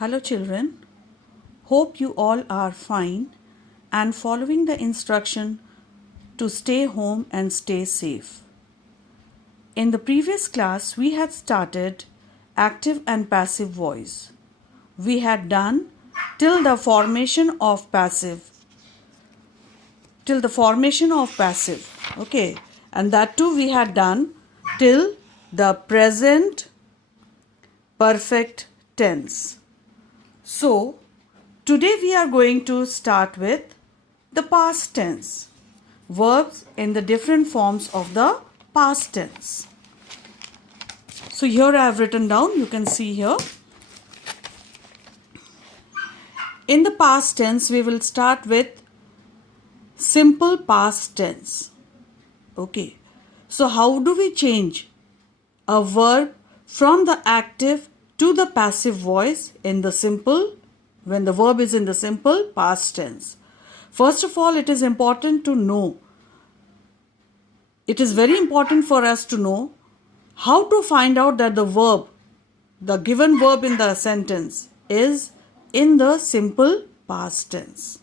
Hello children, hope you all are fine and following the instruction to stay home and stay safe. In the previous class, we had started active and passive voice. We had done till the formation of passive. Okay, and that too we had done till the present perfect tense. So, today we are going to start with the past tense, verbs in the different forms of the past tense. So, here I have written down, you can see here. In the past tense, we will start with simple past tense. Okay, so how do we change a verb from the active to the passive voice in the simple, when the verb is in the simple past tense? First of all, it is important to know, it is very important for us to know how to find out that the verb, the given verb in the sentence is in the simple past tense.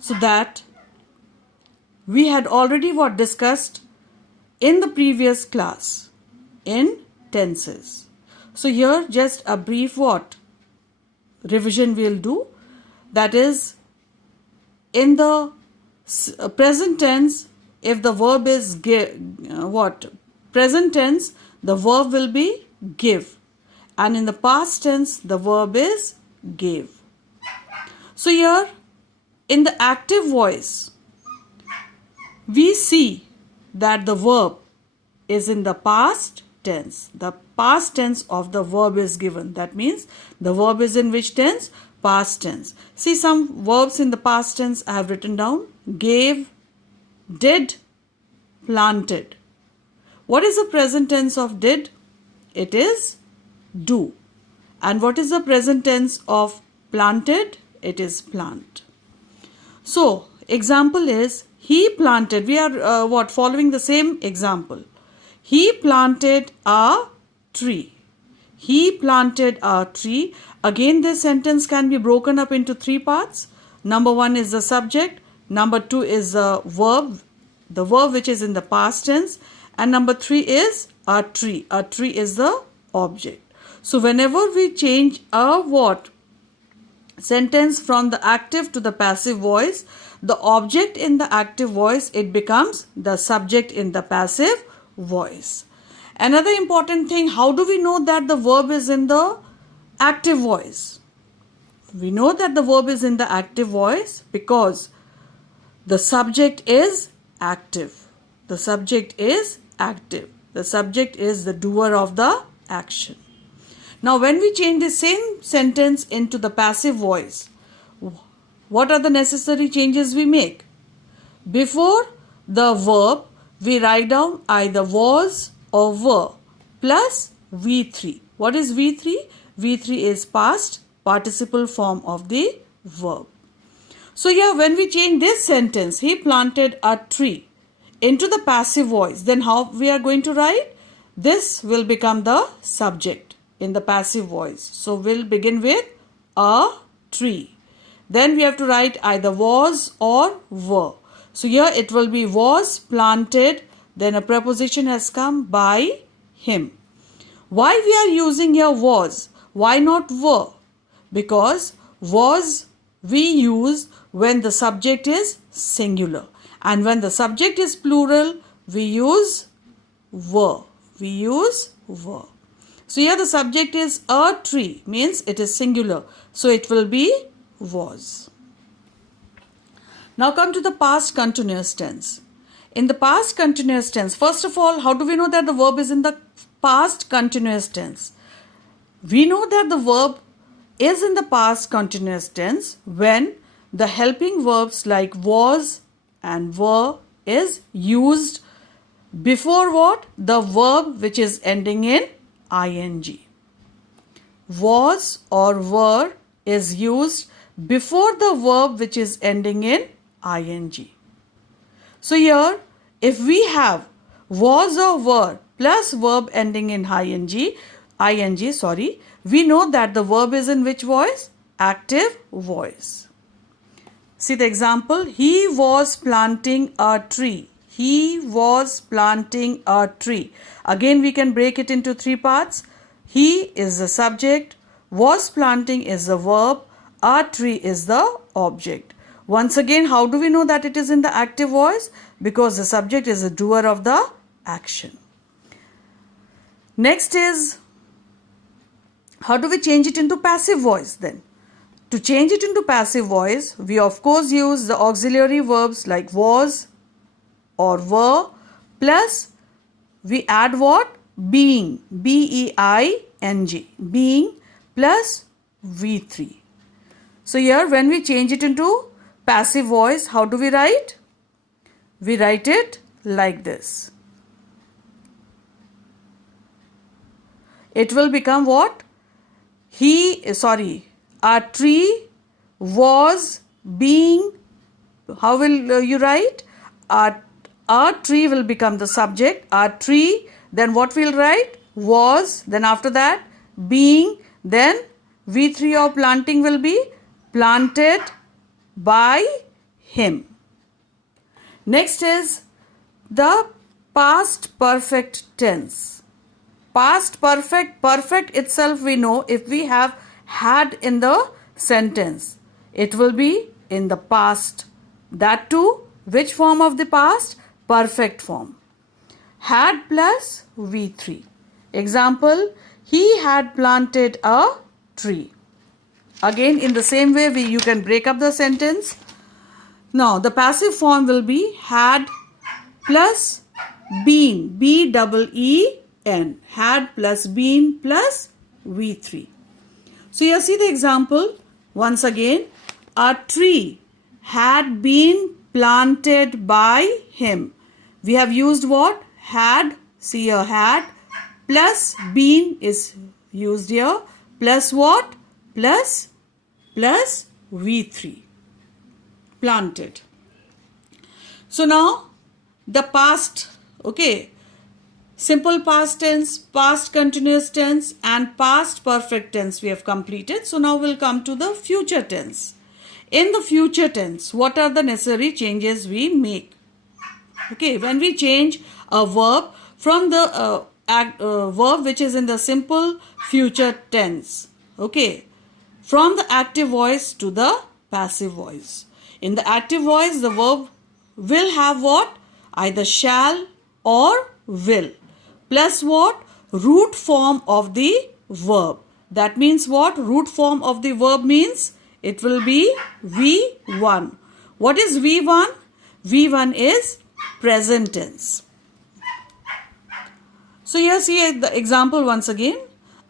So that we had already discussed in the previous class in tenses. So here just a brief revision we'll do. That is, in the present tense, if the verb is present tense, the verb will be give, and in the past tense the verb is gave. So here in the active voice, we see that the verb is in the past tense. The past tense of the verb is given. That means the verb is in which tense? Past tense. See some verbs in the past tense I have written down. Gave, did, planted. What is the present tense of did? It is do. And what is the present tense of planted? It is plant. So example is he planted. We are following the same example. He planted a tree. He planted a tree. Again, this sentence can be broken up into three parts. Number one is the subject. Number two is the verb which is in the past tense. And number three is a tree. A tree is the object. So whenever we change a sentence from the active to the passive voice, the object in the active voice, it becomes the subject in the passive voice. Another important thing, how do we know that the verb is in the active voice? We know that the verb is in the active voice because the subject is active. The subject is active. The subject is the doer of the action. Now when we change the same sentence into the passive voice, what are the necessary changes we make? Before the verb, we write down either was or were plus V3. What is V3? V3 is past participle form of the verb. So here when we change this sentence, he planted a tree, into the passive voice, then how we are going to write? This will become the subject in the passive voice. So we'll begin with a tree. Then we have to write either was or were. So here it will be was planted, then a preposition has come by him. Why we are using here was? Why not were? Because was we use when the subject is singular. And when the subject is plural, we use were. We use were. So here the subject is a tree, means it is singular. So it will be was. Now come to the past continuous tense. In the past continuous tense, first of all, how do we know that the verb is in the past continuous tense? We know that the verb is in the past continuous tense when the helping verbs like was and were is used before what? The verb which is ending in ing. Was or were is used before the verb which is ending in ing. So here, if we have was or were plus verb ending in ing, we know that the verb is in which voice? Active voice. See the example. He was planting a tree. He was planting a tree. Again, we can break it into three parts. He is the subject. Was planting is the verb. A tree is the object. Once again, how do we know that it is in the active voice? Because the subject is the doer of the action. Next is, how do we change it into passive voice then? To change it into passive voice, we of course use the auxiliary verbs like was or were, plus we add what? Being, B-E-I-N-G, being plus V3. So here when we change it into passive voice, how do we write? We write it like this. It will become what? A tree was being, how will you write? A tree will become the subject. A tree, then what we'll write? Was, then after that being, then V3 of planting will be planted by him. Next is the past perfect tense. Past perfect, perfect itself we know if we have had in the sentence, it will be in the past. That too, which form of the past? Perfect form. Had plus V3. Example, he had planted a tree. Again, in the same way, you can break up the sentence. Now, the passive form will be had plus been, B-E-E-N. Had plus been plus V3. So you see the example once again. A tree had been planted by him. We have used what? Had, see here, had, plus been is used here, plus what? Plus V3. Planted. So now the past, okay, simple past tense, past continuous tense and past perfect tense we have completed. So now we'll come to the future tense. In the future tense, what are the necessary changes we make? Okay, when we change a verb from the verb which is in the simple future tense, okay, from the active voice to the passive voice. In the active voice, the verb will have what? Either shall or will. Plus what? Root form of the verb. That means what? Root form of the verb means it will be V1. What is V1? V1 is present tense. So here see the example once again.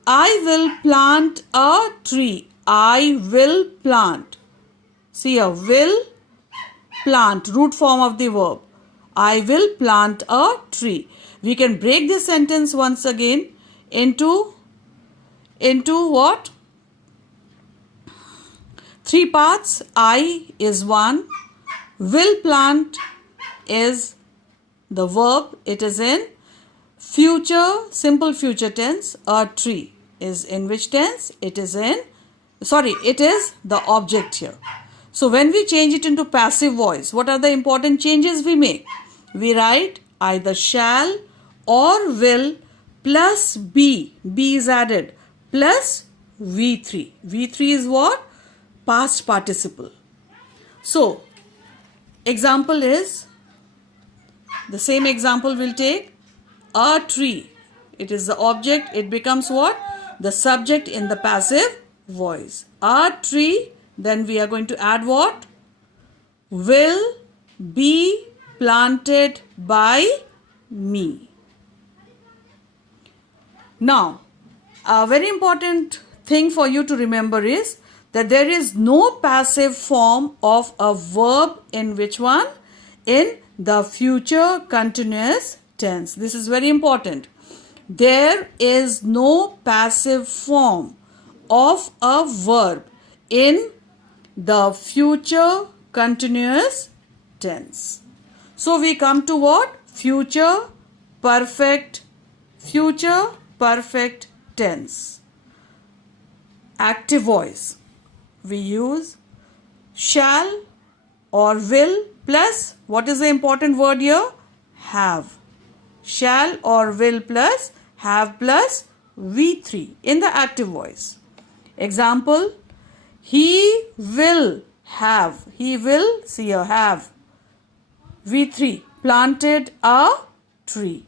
I will plant a tree. I will plant. See here, will plant, root form of the verb. I will plant a tree. We can break this sentence once again into what? Three parts. I is one. Will plant is the verb. It is in future, simple future tense. A tree is in which tense? It is in, it is the object here. So when we change it into passive voice, what are the important changes we make? We write either shall or will plus be is added, plus V3. V3 is what? Past participle. So, example is, the same example we'll take, a tree. It is the object, it becomes what? The subject in the passive voice. A tree, then we are going to add what? Will be planted by me. Now, a very important thing for you to remember is that there is no passive form of a verb in which one? In the future continuous tense. This is very important. There is no passive form of a verb in the future continuous tense. So we come to what? Future perfect tense. active voice, we use shall or will plus, what is the important word here? Have. Shall or will plus have plus V3 in the active voice. Example, he will have. He will, see here, have. V3, planted a tree.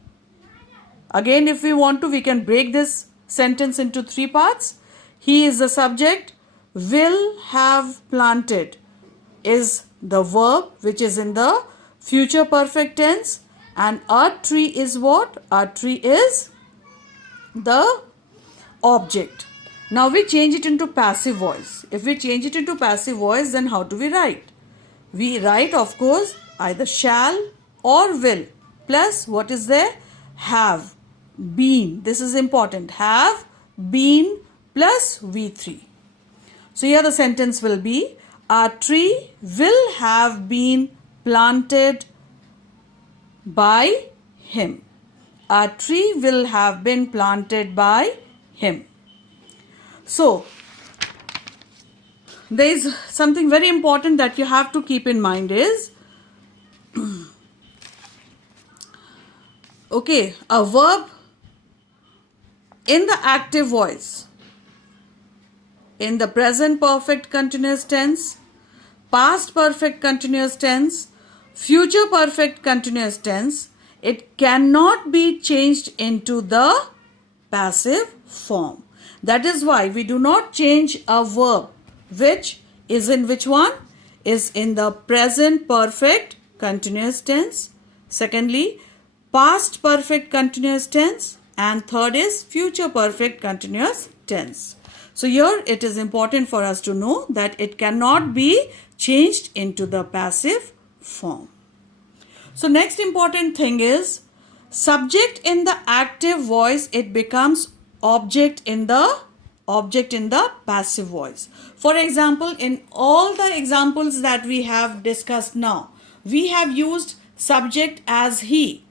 Again, if we want to, we can break this sentence into three parts. He is the subject. Will have planted is the verb which is in the future perfect tense. And a tree is what? A tree is the object. Now we change it into passive voice. If we change it into passive voice, then how do we write? We write, of course, either shall or will plus what is there? Have been. This is important. Have been plus V3. So here the sentence will be, a tree will have been planted by him. A tree will have been planted by him. So, there is something very important that you have to keep in mind is, okay, a verb in the active voice, in the present perfect continuous tense, past perfect continuous tense, future perfect continuous tense, it cannot be changed into the passive form. That is why we do not change a verb which is in which one? Is in the present perfect continuous tense. Secondly, past perfect continuous tense. And third is future perfect continuous tense. So here it is important for us to know that it cannot be changed into the passive form. So next important thing is, subject in the active voice, it becomes object in the passive voice. For example, in all the examples that we have discussed now, we have used subject as he.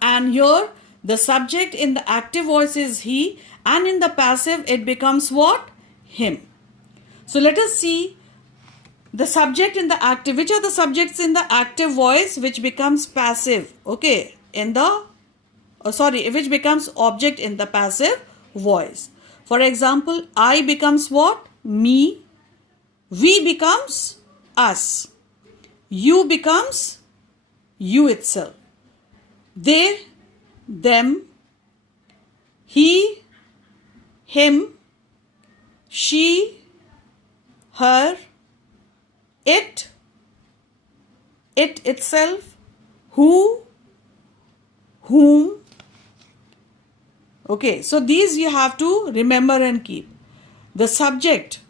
And here the subject in the active voice is he, and in the passive it becomes what? Him. So let us see the subject in the active. Which are the subjects in the active voice which becomes passive? Okay, which becomes object in the passive voice. For example, I becomes what? Me. We becomes us. You becomes you itself. They, them. He, him. She, her. It itself. Who, whom. Okay, so these you have to remember and keep. The subject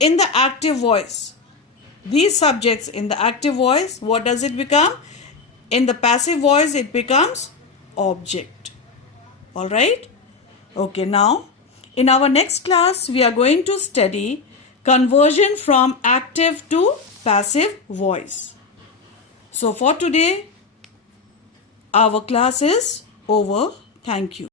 in the active voice, these subjects in the active voice, what does it become? In the passive voice, it becomes object. All right? Okay, now in our next class, we are going to study conversion from active to passive voice. So for today, our class is over. Thank you.